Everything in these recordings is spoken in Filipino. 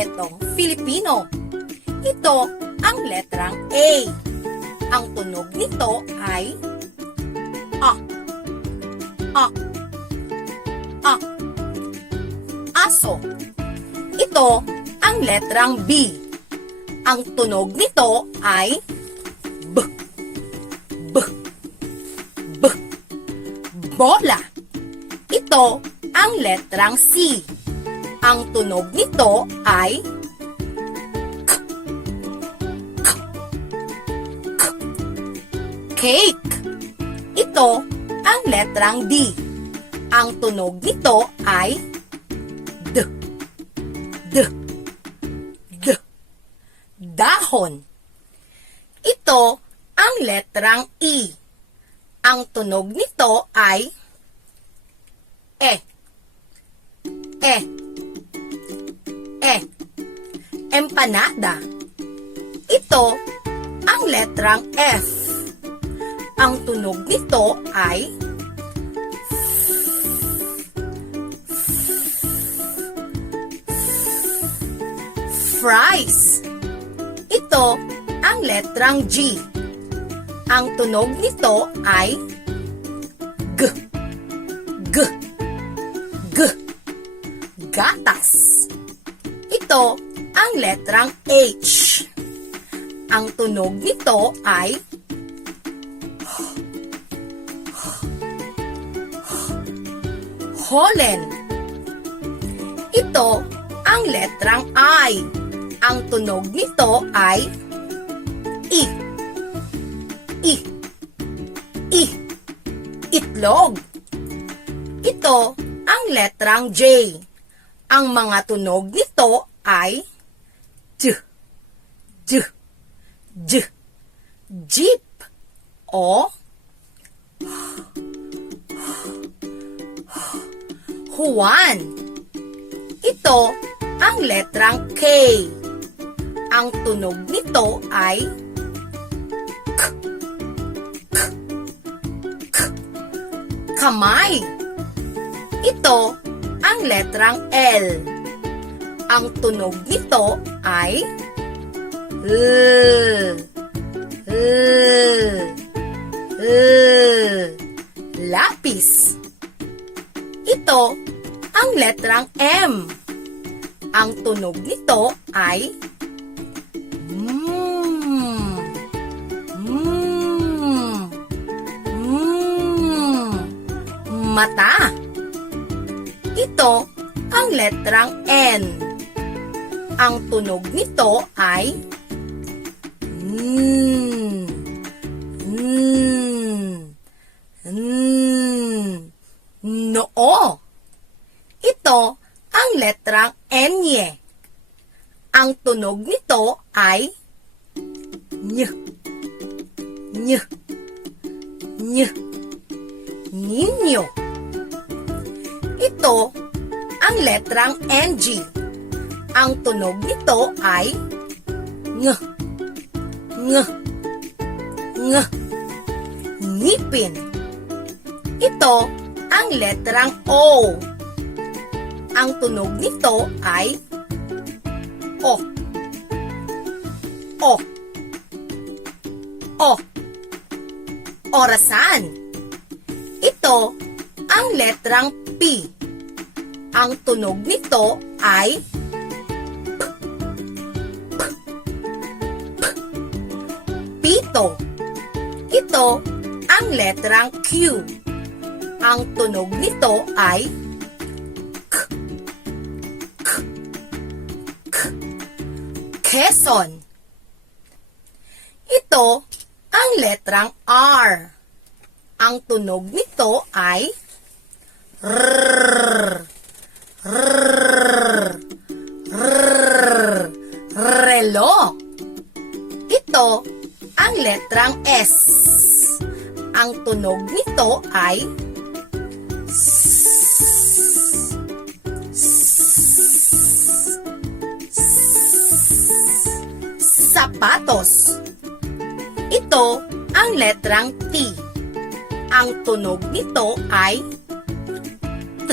alpabetong Filipino. Ito ang letrang A. Ang tunog nito ay A. A. A. Aso. Ito ang letrang B. Ang tunog nito ay B. B. B. Bola. Ito ang letrang C. Ang tunog nito ay K. K. K. Cake. Ito ang letrang D. Ang tunog nito ay D. D. D. Dahon. Ito ang letrang E. Ang tunog nito ay E. E. E. Empanada. Ito ang letrang F. Ang tunog nito ay fries. Ito ang letrang G. Ang tunog nito ay G. G. G. Gatas. Ito ang letrang H. Ang tunog nito ay Holland. Ito ang letrang I. Ang tunog nito ay I. I. I. Itlog. Ito ang letrang J. Ang mga tunog nito ay J. J. J. Jeep o Juan. Ito ang letrang K. Ang tunog nito ay K. K. K. Kamay. Ito ang letrang L. Ang tunog nito ay L. L. L. Lapis. Ito ang letrang M. Ang tunog nito ay mata. Ito ang letrang N. Ang tunog nito ay noo. Ito ang letrang N. Ang tunog nito ay ny. Ny. Ny. Ninyo. Ito ang letrang NG. Ang tunog nito ay ng. Ng. Ng. Ngipin. Ito ang letrang O. Ang tunog nito ay O. O. O. Orasan. Ito ang letrang P. Ang tunog nito ay P. P. P. Pito. Ito ang letrang Q. Ang tunog nito ay K. K. K. Quezon. Ito ang letrang R. Ang tunog nito ay R. R. R. Relo. Ito ang letrang S. Ang tunog nito ay sapatos. Ito ang letrang T. Ang tunog nito ay T.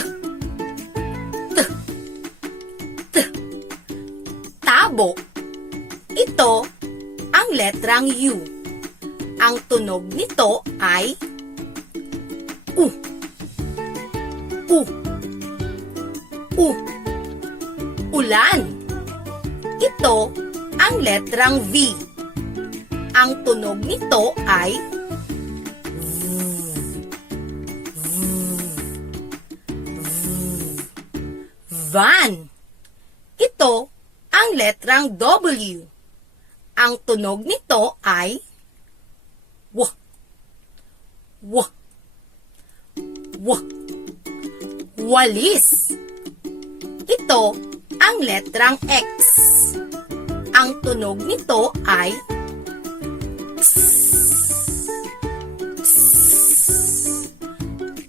T. T. labo. Ito ang letrang U. Ang tunog nito ay U. U. U. Ulan. Ito ang letrang V. Ang tunog nito ay V. V. V. Van. Ito ang letrang W. Ang tunog nito ay W. W. W. Walis. Ito ang letrang X. Ang tunog nito ay X. X.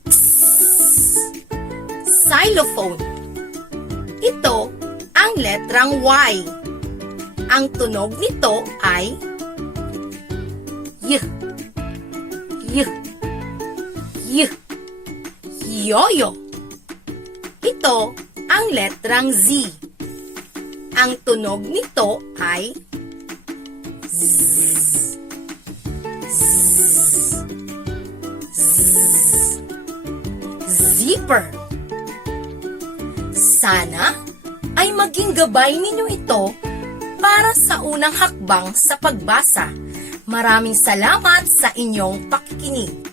X. Xylophone. Ito ang letrang Y. Ang tunog nito ay Y. Y. Y. Yoyo. Ito ang letrang Z. Ang tunog nito ay Z. Z. Z. Zipper. Sana ay maging gabay ninyo ito para sa unang hakbang sa pagbasa. Maraming salamat sa inyong pakikinig.